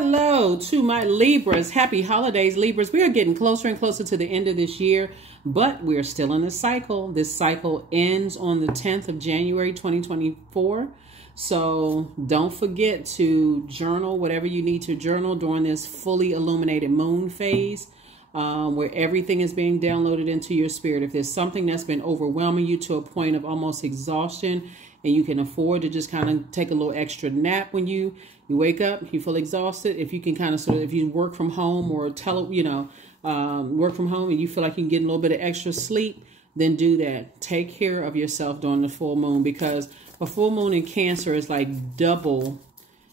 Hello to my Libras. Happy holidays, Libras. We are getting closer and closer to the end of this year, but we're still in a cycle. This cycle ends on the 10th of January, 2024. So don't forget to journal whatever you need to journal during this fully illuminated moon phase, where everything is being downloaded into your spirit. If there's something that's been overwhelming you to a point of almost exhaustion, and you can afford to just kind of take a little extra nap when you wake up, you feel exhausted. If you can kind of if you work from home or work from home and you feel like you can get a little bit of extra sleep, then do that. Take care of yourself during the full moon, because a full moon in Cancer is like double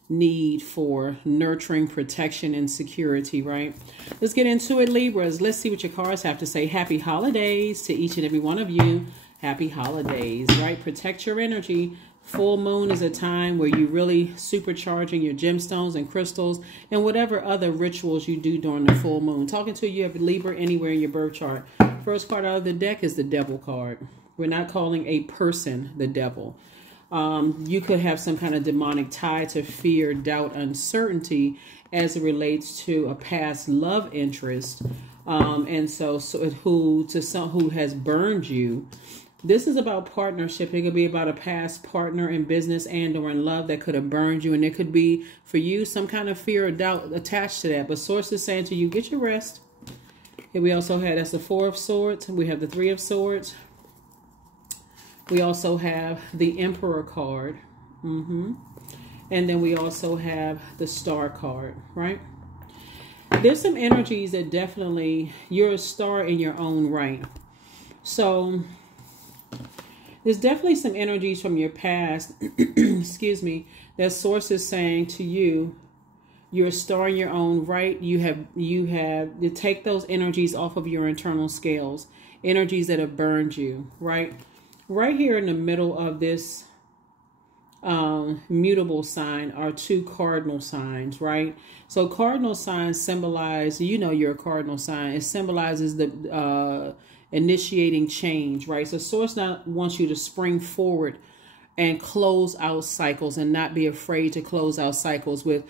need for nurturing, protection, and security, right? Let's get into it, Libras. Let's see what your cards have to say. Happy holidays to each and every one of you. Happy holidays, right? Protect your energy. Full moon is a time where you're really supercharging your gemstones and crystals and whatever other rituals you do during the full moon. Talking to you, have Libra anywhere in your birth chart. First card out of the deck is the Devil card. We're not calling a person the devil. You could have some kind of demonic tie to fear, doubt, uncertainty as it relates to a past love interest. And so who has burned you. This is about partnership. It could be about a past partner in business and or in love that could have burned you. And it could be, for you, some kind of fear or doubt attached to that. But Source is saying to you, get your rest. Here we also have, that's the Four of Swords. We have the Three of Swords. We also have the Emperor card. And then we also have the Star card, right? There's some energies that definitely, you're a star in your own right. So there's definitely some energies from your past, excuse me, that Source is saying to you, you're a star in your own right. You have to take those energies off of your internal scales, energies that have burned you, right? Right here in the middle of this mutable sign are two cardinal signs, right? So cardinal signs symbolize, you're a cardinal sign. It symbolizes the initiating change, right? So Source now wants you to spring forward and close out cycles and not be afraid to close out cycles with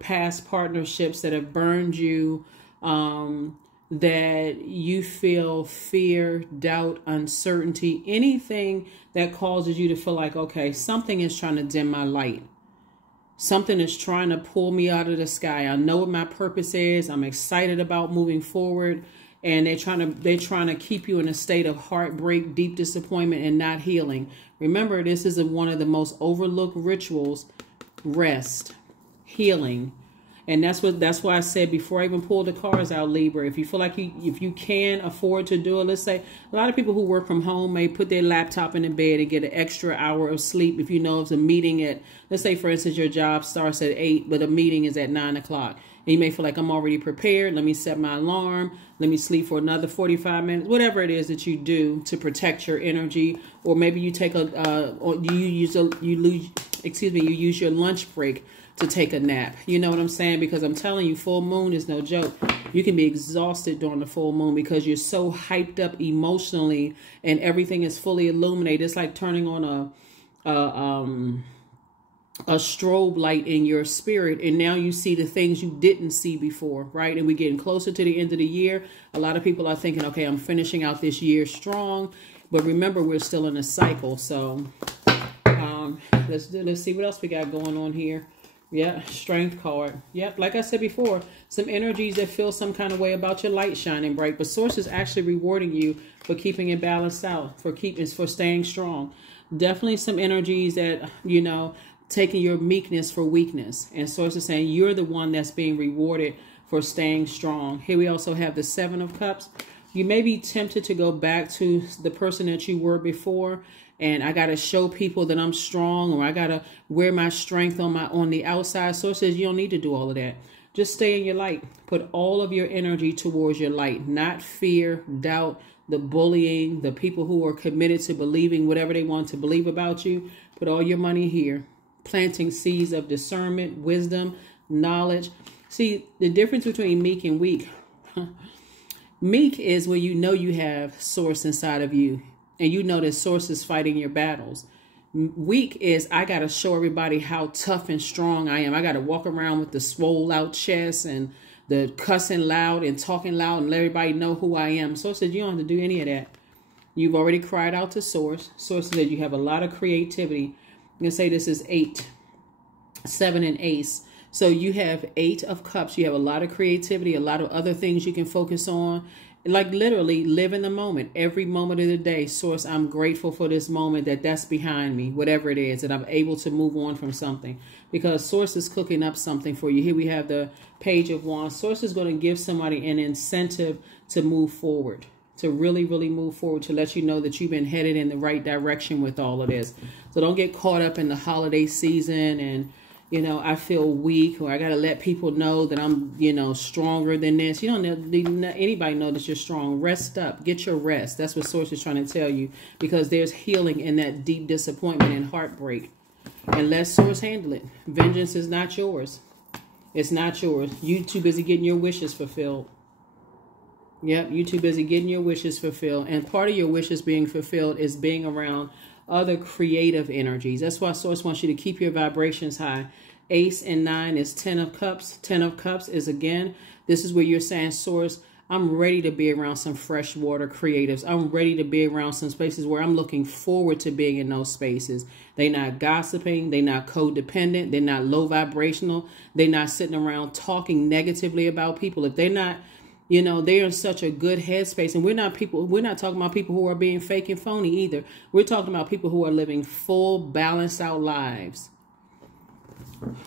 past partnerships that have burned you, that you feel fear, doubt, uncertainty, anything that causes you to feel like, okay, something is trying to dim my light. Something is trying to pull me out of the sky. I know what my purpose is. I'm excited about moving forward. And they're trying to keep you in a state of heartbreak, deep disappointment, and not healing. Remember, this is one of the most overlooked rituals: rest, healing. And that's why I said before I even pulled the cards out, Libra, if you feel like if you can afford to do it, let's say a lot of people who work from home may put their laptop in the bed and get an extra hour of sleep. If you know it's a meeting at, let's say for instance, your job starts at 8, but a meeting is at 9 o'clock. And you may feel like, I'm already prepared. Let me set my alarm. Let me sleep for another 45 minutes. Whatever it is that you do to protect your energy, or maybe you take you use your lunch break to take a nap. You know what I'm saying? Because I'm telling you, full moon is no joke. You can be exhausted during the full moon because you're so hyped up emotionally and everything is fully illuminated. It's like turning on a strobe light in your spirit, and now you see the things you didn't see before, right? And we're getting closer to the end of the year. A lot of people are thinking, okay, I'm finishing out this year strong, but remember, we're still in a cycle. So let's see what else we got going on here. Yeah, Strength card. Yep, like I said before, some energies that feel some kind of way about your light shining bright, but Source is actually rewarding you for keeping it balanced out, for staying strong. Definitely some energies that, taking your meekness for weakness. And Source is saying you're the one that's being rewarded for staying strong. Here we also have the Seven of Cups. You may be tempted to go back to the person that you were before. And I got to show people that I'm strong, or I got to wear my strength on the outside. Source says you don't need to do all of that. Just stay in your light. Put all of your energy towards your light, not fear, doubt, the bullying, the people who are committed to believing whatever they want to believe about you. Put all your money here. Planting seeds of discernment, wisdom, knowledge. See, the difference between meek and weak. Meek is when you know you have Source inside of you, and you know that Source is fighting your battles. Weak is I got to show everybody how tough and strong I am. I got to walk around with the swole out chest and the cussing loud and talking loud and let everybody know who I am. Source said you don't have to do any of that. You've already cried out to Source. Source said you have a lot of creativity. I'm going to say this is 8, 7, and Ace. So you have 8 of Cups. You have a lot of creativity, a lot of other things you can focus on. Like literally live in the moment, every moment of the day. Source, I'm grateful for this moment that's behind me, whatever it is, that I'm able to move on from something. Because Source is cooking up something for you. Here we have the Page of Wands. Source is going to give somebody an incentive to move forward, to really, really move forward, to let you know that you've been headed in the right direction with all of this. So don't get caught up in the holiday season and, you know, I feel weak, or I got to let people know that I'm, you know, stronger than this. You don't need anybody know that you're strong. Rest up. Get your rest. That's what Source is trying to tell you, because there's healing in that deep disappointment and heartbreak. And let Source handle it. Vengeance is not yours. It's not yours. You too busy getting your wishes fulfilled. Yep, you too busy getting your wishes fulfilled. And part of your wishes being fulfilled is being around other creative energies. That's why Source wants you to keep your vibrations high. Ace and 9 is 10 of Cups. 10 of Cups is, again, this is where you're saying, Source, I'm ready to be around some freshwater creatives. I'm ready to be around some spaces where I'm looking forward to being in those spaces. They're not gossiping. They're not codependent. They're not low vibrational. They're not sitting around talking negatively about people. If they're not, you know, they're in such a good headspace. And we're not talking about people who are being fake and phony either. We're talking about people who are living full, balanced out lives.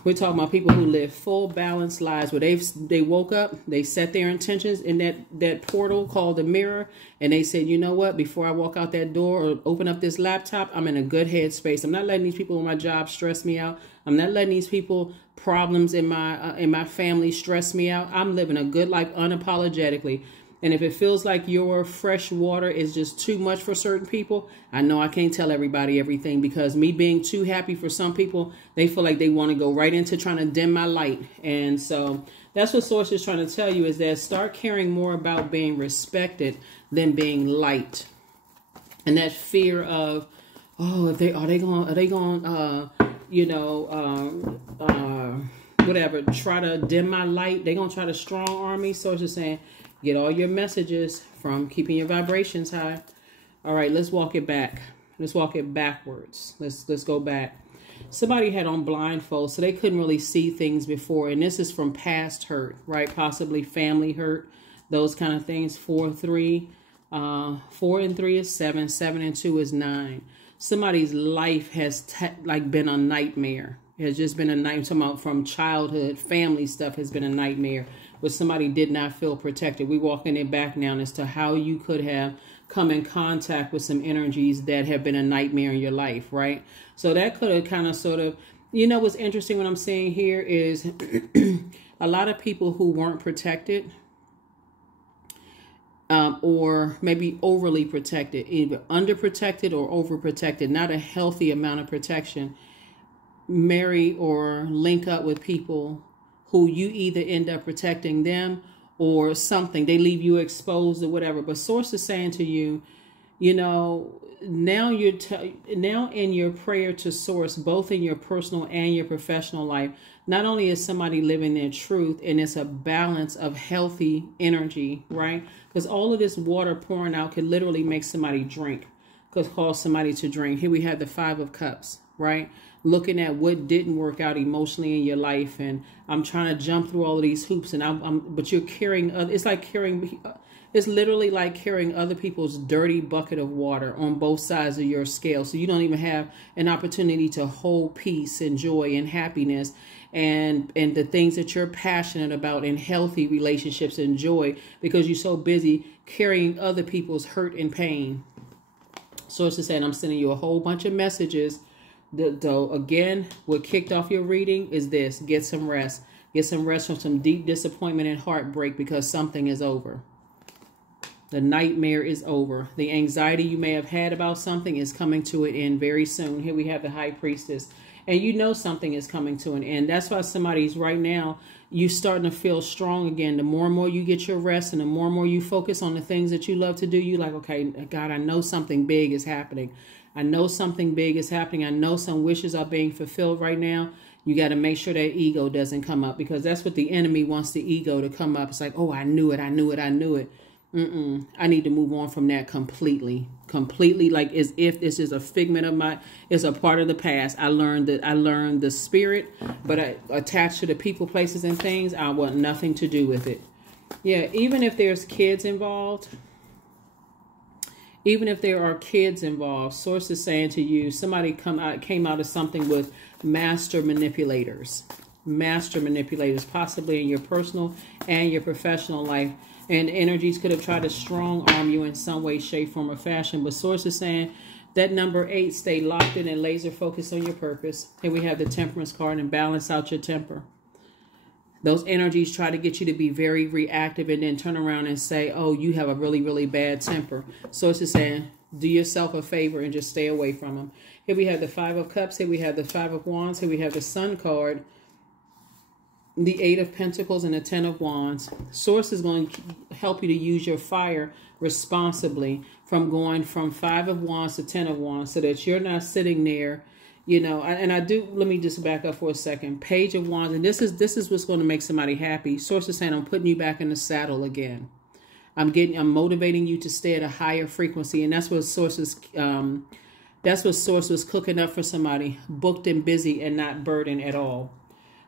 We're talking about people who live full, balanced lives where they woke up, they set their intentions in that portal called the mirror, and they said, you know what, before I walk out that door or open up this laptop, I'm in a good headspace. I'm not letting these people in my job stress me out. I'm not letting these people problems in my family stress me out. I'm living a good life unapologetically. And if it feels like your fresh water is just too much for certain people, I know I can't tell everybody everything, because me being too happy for some people, they feel like they want to go right into trying to dim my light. And so that's what Source is trying to tell you, is that start caring more about being respected than being liked. And that fear of, oh, are they going, you know, whatever, try to dim my light. They're going to try to strong arm me. Source is saying, get all your messages from keeping your vibrations high. All right, let's walk it back. Let's walk it backwards. Let's go back. Somebody had on blindfold, so they couldn't really see things before. And this is from past hurt, right? Possibly family hurt, those kind of things. 4, 3. 4 and 3 is 7. 7 and 2 is 9. Somebody's life has been a nightmare. It has just been a nightmare. I'm talking about from childhood, family stuff has been a nightmare. Where somebody did not feel protected. We're walking it back now as to how you could have come in contact with some energies that have been a nightmare in your life, right? So that could have kind of sort of, you know, what's interesting what I'm saying here is a lot of people who weren't protected or maybe overly protected, either underprotected or overprotected, not a healthy amount of protection, marry or link up with people who you either end up protecting them or something. They leave you exposed or whatever. But Source is saying to you, you know, now now in your prayer to Source, both in your personal and your professional life, not only is somebody living their truth, and it's a balance of healthy energy, right? Because all of this water pouring out could literally make somebody drink, could cause somebody to drink. Here we have the 5 of Cups, right? Looking at what didn't work out emotionally in your life, and I'm trying to jump through all of these hoops, and but you're carrying. It's literally like carrying other people's dirty bucket of water on both sides of your scale. So you don't even have an opportunity to hold peace and joy and happiness and the things that you're passionate about in healthy relationships and joy, because you're so busy carrying other people's hurt and pain. So it's just saying, I'm sending you a whole bunch of messages. Though again, what kicked off your reading is this: get some rest. Get some rest from some deep disappointment and heartbreak, because something is over. The nightmare is over. The anxiety you may have had about something is coming to an end very soon. Here we have the High Priestess. And you know something is coming to an end. That's why somebody's right now, you starting to feel strong again. The more and more you get your rest and the more and more you focus on the things that you love to do, you like, okay, God, I know something big is happening. I know something big is happening. I know some wishes are being fulfilled right now. You got to make sure that ego doesn't come up, because that's what the enemy wants, the ego to come up. It's like, oh, I knew it. I knew it. I knew it. I need to move on from that completely, like as if this is a figment of it's a part of the past. I learned the spirit, but attached to the people, places, and things, I want nothing to do with it. Yeah, even if there's kids involved, even if there are kids involved, Source is saying to you, somebody came out of something with master manipulators, possibly in your personal and your professional life. And energies could have tried to strong arm you in some way, shape, form, or fashion. But Source is saying that number 8, stay locked in and laser focused on your purpose. Here we have the Temperance card, and balance out your temper. Those energies try to get you to be very reactive and then turn around and say, oh, you have a really, really bad temper. Source is saying, do yourself a favor and just stay away from them. Here we have the 5 of Cups. Here we have the 5 of Wands. Here we have the Sun card, the 8 of Pentacles, and the 10 of Wands. Source is going to help you to use your fire responsibly, from going from 5 of Wands to 10 of Wands, so that you're not sitting there, you know. Let me just back up for a second. Page of Wands, and this is what's going to make somebody happy. Source is saying, I'm putting you back in the saddle again. I'm motivating you to stay at a higher frequency, and that's what Source was cooking up for somebody, booked and busy and not burdened at all.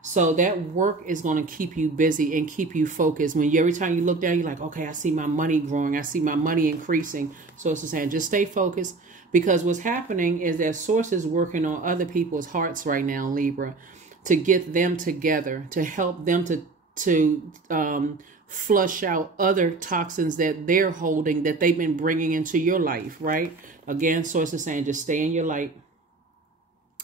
So that work is going to keep you busy and keep you focused. Every time you look down, you're like, okay, I see my money growing. I see my money increasing. So it's saying, just stay focused, because what's happening is that Source is working on other people's hearts right now, Libra, to get them together, to help them to flush out other toxins that they're holding, that they've been bringing into your life, right? Again, Source is saying, just stay in your light.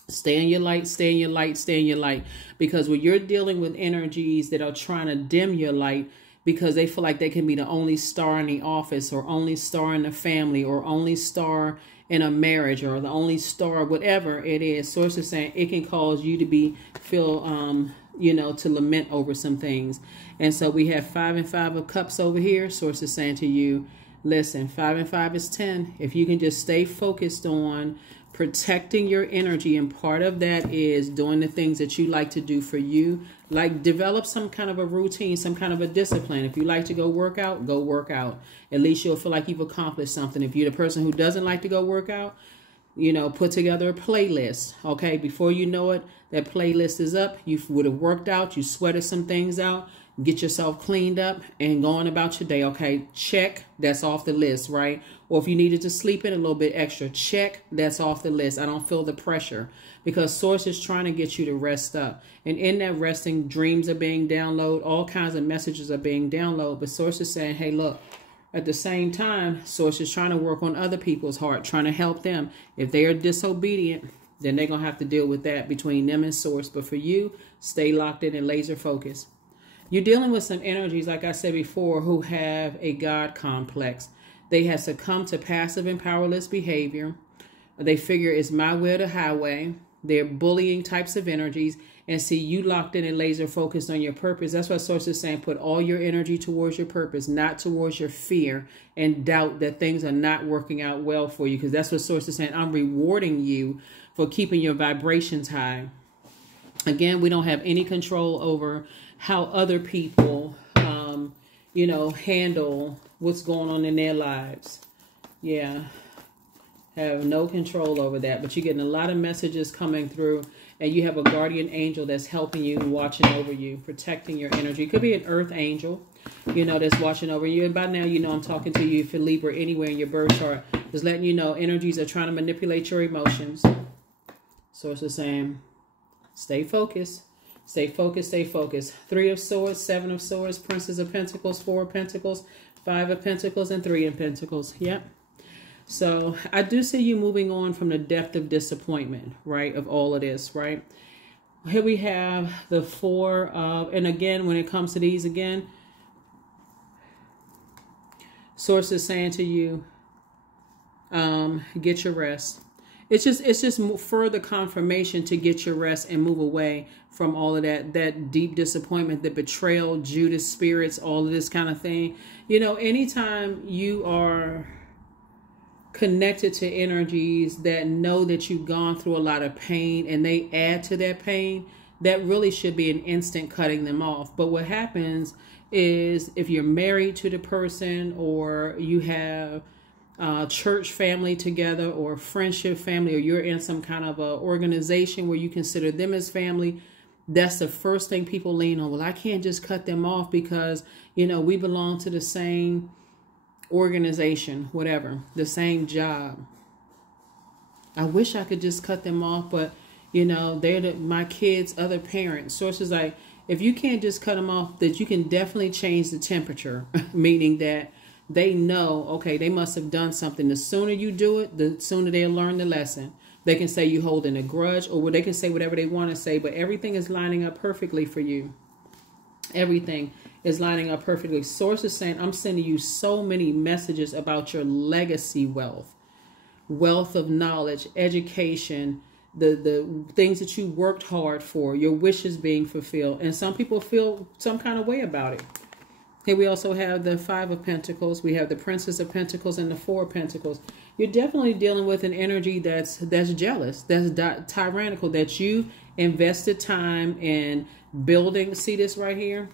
Stay in your light, stay in your light, stay in your light. Because when you're dealing with energies that are trying to dim your light, because they feel like they can be the only star in the office, or only star in the family, or only star in a marriage, or the only star, whatever it is, Source is saying it can cause you to feel to lament over some things. And so we have 5 and 5 of Cups over here. Source is saying to you, listen, 5 and 5 is 10. If you can just stay focused on protecting your energy, and part of that is doing the things that you like to do for you, like develop some kind of a routine, some kind of a discipline. If you like to go work out, go work out. At least you'll feel like you've accomplished something. If you're the person who doesn't like to go work out, put together a playlist. Okay, before you know it, that playlist is up. You would have worked out, you sweated some things out, get yourself cleaned up and going about your day. Okay, check, that's off the list, right? Or if you needed to sleep in a little bit extra, check, that's off the list. I don't feel the pressure, because Source is trying to get you to rest up. And in that resting, dreams are being downloaded, all kinds of messages are being downloaded. But Source is saying, hey, look, at the same time, Source is trying to work on other people's heart, trying to help them. If they are disobedient, then they're going to have to deal with that between them and Source. But for you, stay locked in and laser focused. You're dealing with some energies, like I said before, who have a God complex. They have succumbed to passive and powerless behavior. They figure it's my way or the highway. They're bullying types of energies. And see, you locked in and laser focused on your purpose. That's why Source is saying, put all your energy towards your purpose, not towards your fear and doubt that things are not working out well for you. Because that's what Source is saying. I'm rewarding you for keeping your vibrations high. Again, we don't have any control over how other people, handle what's going on in their lives. Yeah, have no control over that. But you're getting a lot of messages coming through, and you have a guardian angel that's helping you, watching over you, protecting your energy. It could be an earth angel, that's watching over you. And by now, I'm talking to you, if you're Libra, anywhere in your birth chart. Just letting you know, energies are trying to manipulate your emotions. Source is saying, stay focused. Stay focused, stay focused. 3 of Swords, 7 of Swords, Princess of Pentacles, 4 of Pentacles, 5 of Pentacles, and 3 of Pentacles. Yep. So I do see you moving on from the depth of disappointment, right, of all of this, right? Here we have the 4 of, and again, when it comes to these again, Source is saying to you, get your rest. It's just further confirmation to get your rest and move away from all of that deep disappointment, the betrayal, Judas spirits, all of this kind of thing. Anytime you are connected to energies that know that you've gone through a lot of pain and they add to that pain, that really should be an instant cutting them off. But what happens is if you're married to the person, or you have church family together, or friendship family, or you're in some kind of a organization where you consider them as family, that's the first thing people lean on. Well, I can't just cut them off because, you know, we belong to the same organization, whatever, the same job. I wish I could just cut them off, but you know, they're my kids' other parents. Sources like, if you can't just cut them off, that you can definitely change the temperature, meaning that they know, okay, they must have done something. The sooner you do it, the sooner they'll learn the lesson. They can say you holding a grudge, or they can say whatever they want to say, but everything is lining up perfectly for you. Everything is lining up perfectly. Source is saying, I'm sending you so many messages about your legacy wealth, wealth of knowledge, education, the things that you worked hard for, your wishes being fulfilled. And some people feel some kind of way about it. Here we also have the Five of Pentacles. We have the Princess of Pentacles and the Four of Pentacles. You're definitely dealing with an energy that's jealous, that's tyrannical, that you invested time in building. See this right here?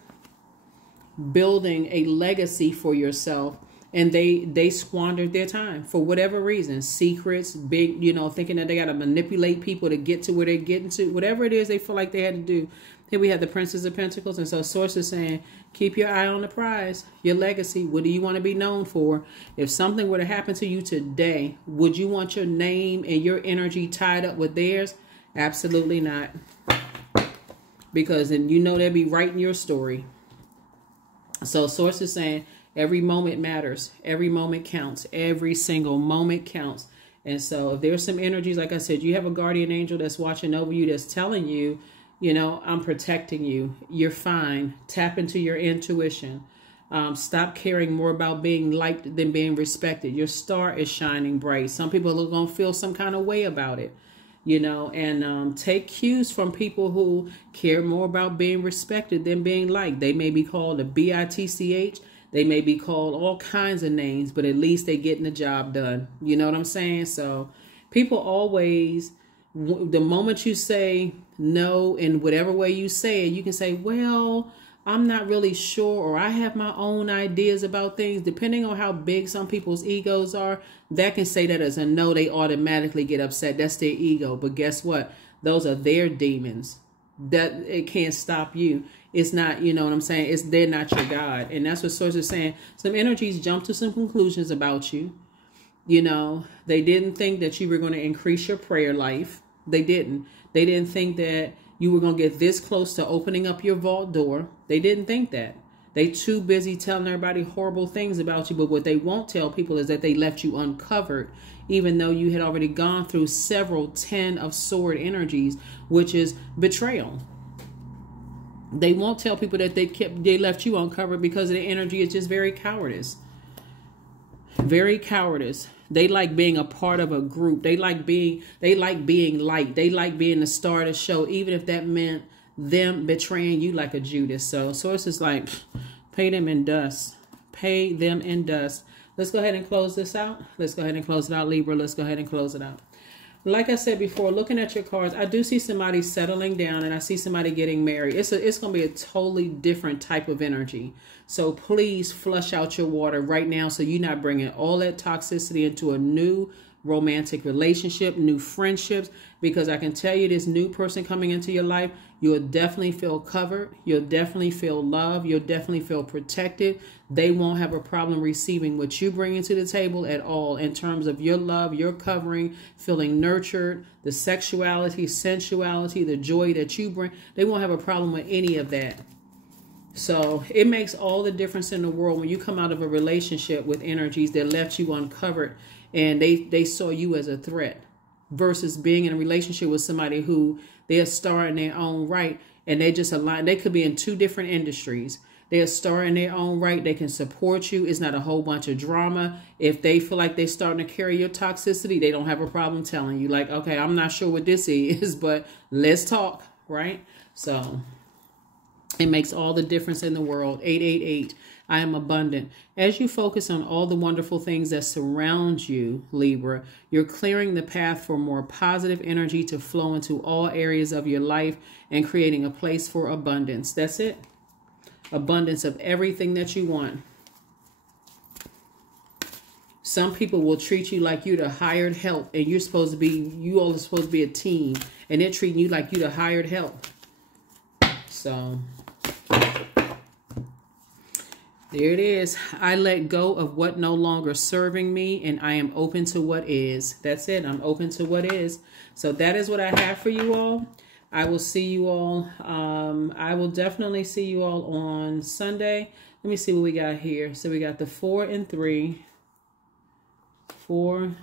Building a legacy for yourself. And they squandered their time for whatever reason. Secrets, big, you know, thinking that they got to manipulate people to get to where they're getting to. Whatever it is they feel like they had to do. Here we have the Princess of Pentacles. And so Source is saying, keep your eye on the prize, your legacy. What do you want to be known for? If something were to happen to you today, would you want your name and your energy tied up with theirs? Absolutely not. Because then you know they'll be writing your story. So Source is saying, every moment matters. Every moment counts. Every single moment counts. And so if there's some energies, like I said, you have a guardian angel that's watching over you, that's telling you, you know, I'm protecting you. You're fine. Tap into your intuition. Stop caring more about being liked than being respected. Your star is shining bright. Some people are going to feel some kind of way about it, you know, and take cues from people who care more about being respected than being liked. They may be called a bitch. They may be called all kinds of names, but at least they're getting the job done. You know what I'm saying? So people always, the moment you say no in whatever way you say it, you can say, well, I'm not really sure, or I have my own ideas about things. Depending on how big some people's egos are, that can say that as a no. They automatically get upset. That's their ego. But guess what? Those are their demons. That it can't stop you. It's not, you know what I'm saying? They're not your God. And that's what Source is saying. Some energies jump to some conclusions about you. You know, they didn't think that you were going to increase your prayer life. They didn't. They didn't think that you were going to get this close to opening up your vault door. They didn't think that. They too busy telling everybody horrible things about you. But what they won't tell people is that they left you uncovered, even though you had already gone through several 10 of sword energies, which is betrayal. They won't tell people that they left you uncovered because the energy is just very cowardice. Very cowardice. They like being a part of a group. They like being liked. They like being the star of the show, even if that meant them betraying you like a Judas. So Source is like, pay them in dust. Pay them in dust. Let's go ahead and close this out. Let's go ahead and close it out, Libra. Let's go ahead and close it out. Like I said before, looking at your cards, I do see somebody settling down, and I see somebody getting married. It's going to be a totally different type of energy. So please flush out your water right now so you're not bringing all that toxicity into a new romantic relationship, new friendships, because I can tell you this new person coming into your life, you'll definitely feel covered. You'll definitely feel loved. You'll definitely feel protected. They won't have a problem receiving what you bring into the table at all in terms of your love, your covering, feeling nurtured, the sexuality, sensuality, the joy that you bring. They won't have a problem with any of that. So it makes all the difference in the world when you come out of a relationship with energies that left you uncovered and they saw you as a threat, versus being in a relationship with somebody who they're a star in their own right, and they just align. They could be in two different industries. They're a star in their own right. They can support you. It's not a whole bunch of drama. If they feel like they're starting to carry your toxicity, they don't have a problem telling you, like, okay, I'm not sure what this is, but let's talk, right? So It makes all the difference in the world. 888. I am abundant. As you focus on all the wonderful things that surround you, Libra, you're clearing the path for more positive energy to flow into all areas of your life and creating a place for abundance. That's it. Abundance of everything that you want. Some people will treat you like you're the hired help, and you all are supposed to be a team, and they're treating you like you're the hired help. So there it is. I let go of what no longer serving me, and I am open to what is. That's it. I'm open to what is. So that is what I have for you all. I will see you all. I will definitely see you all on Sunday. Let me see what we got here. So we got the 4 and 3. 4,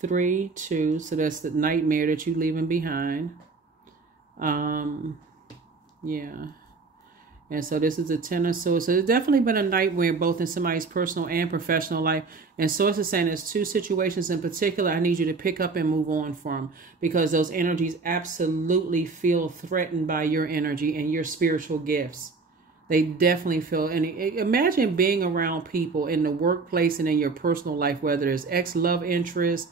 3, 2. So that's the nightmare that you're leaving behind. Yeah. And so this is a 10 of Swords. So there's definitely been a nightmare both in somebody's personal and professional life. And Source is saying there's 2 situations in particular I need you to pick up and move on from, because those energies absolutely feel threatened by your energy and your spiritual gifts. They definitely feel, and imagine being around people in the workplace and in your personal life, whether it's ex-love interest,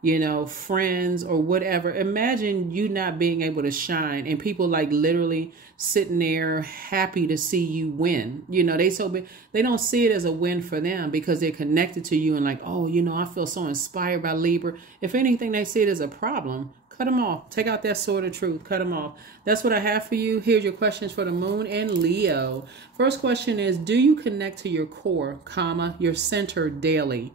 you know, friends or whatever. Imagine you not being able to shine and people like literally sitting there happy to see you win. You know, they don't see it as a win for them because they're connected to you and like, oh, you know, I feel so inspired by Libra. If anything, they see it as a problem. Cut them off. Take out that sword of truth. Cut them off. That's what I have for you. Here's your questions for the Moon and Leo. First question is, do you connect to your core, your center daily?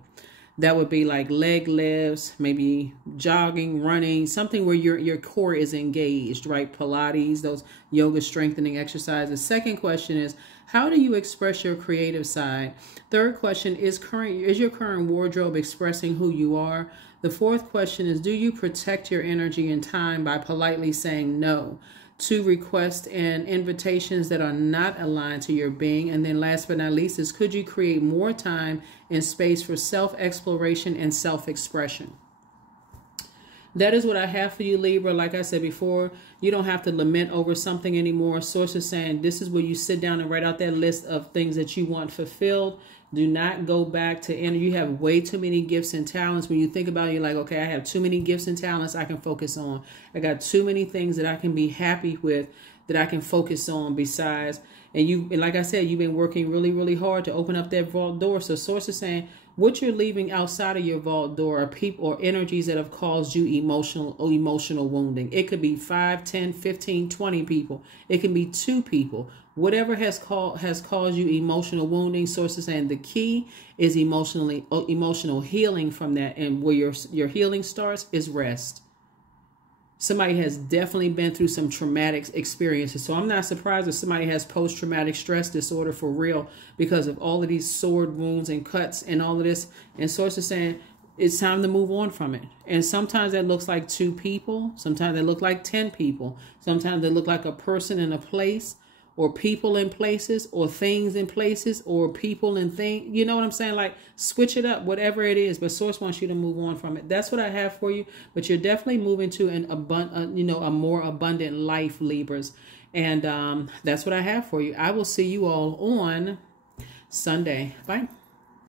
That would be like leg lifts, maybe jogging, running, something where your core is engaged, right? Pilates, those yoga strengthening exercises. Second question is, how do you express your creative side? Third question is your current wardrobe expressing who you are? The fourth question is, do you protect your energy and time by politely saying no to requests and invitations that are not aligned to your being? And then last but not least is, could you create more time and space for self-exploration and self-expression? That is what I have for you, Libra. Like I said before, you don't have to lament over something anymore. Source is saying this is where you sit down and write out that list of things that you want fulfilled. Do not go back to energy. You have way too many gifts and talents. When you think about it, you're like, okay, I have too many gifts and talents I can focus on. I got too many things that I can be happy with that I can focus on besides. And like I said, you've been working really, really hard to open up that vault door. So Source is saying what you're leaving outside of your vault door are people or energies that have caused you emotional wounding. It could be 5, 10, 15, 20 people. It can be 2 people. Whatever has caused you emotional wounding, Source is saying the key is emotional healing from that. And where your healing starts is rest. Somebody has definitely been through some traumatic experiences. So I'm not surprised if somebody has post-traumatic stress disorder for real because of all of these sword wounds and cuts and all of this. And Source is saying it's time to move on from it. And sometimes that looks like 2 people. Sometimes they look like 10 people. Sometimes they look like a person in a place, or people in places, or things in places, or people and things. You know what I'm saying? Like, switch it up, whatever it is. But Source wants you to move on from it. That's what I have for you. But you're definitely moving to a more abundant life, Libras. And that's what I have for you. I will see you all on Sunday. Bye.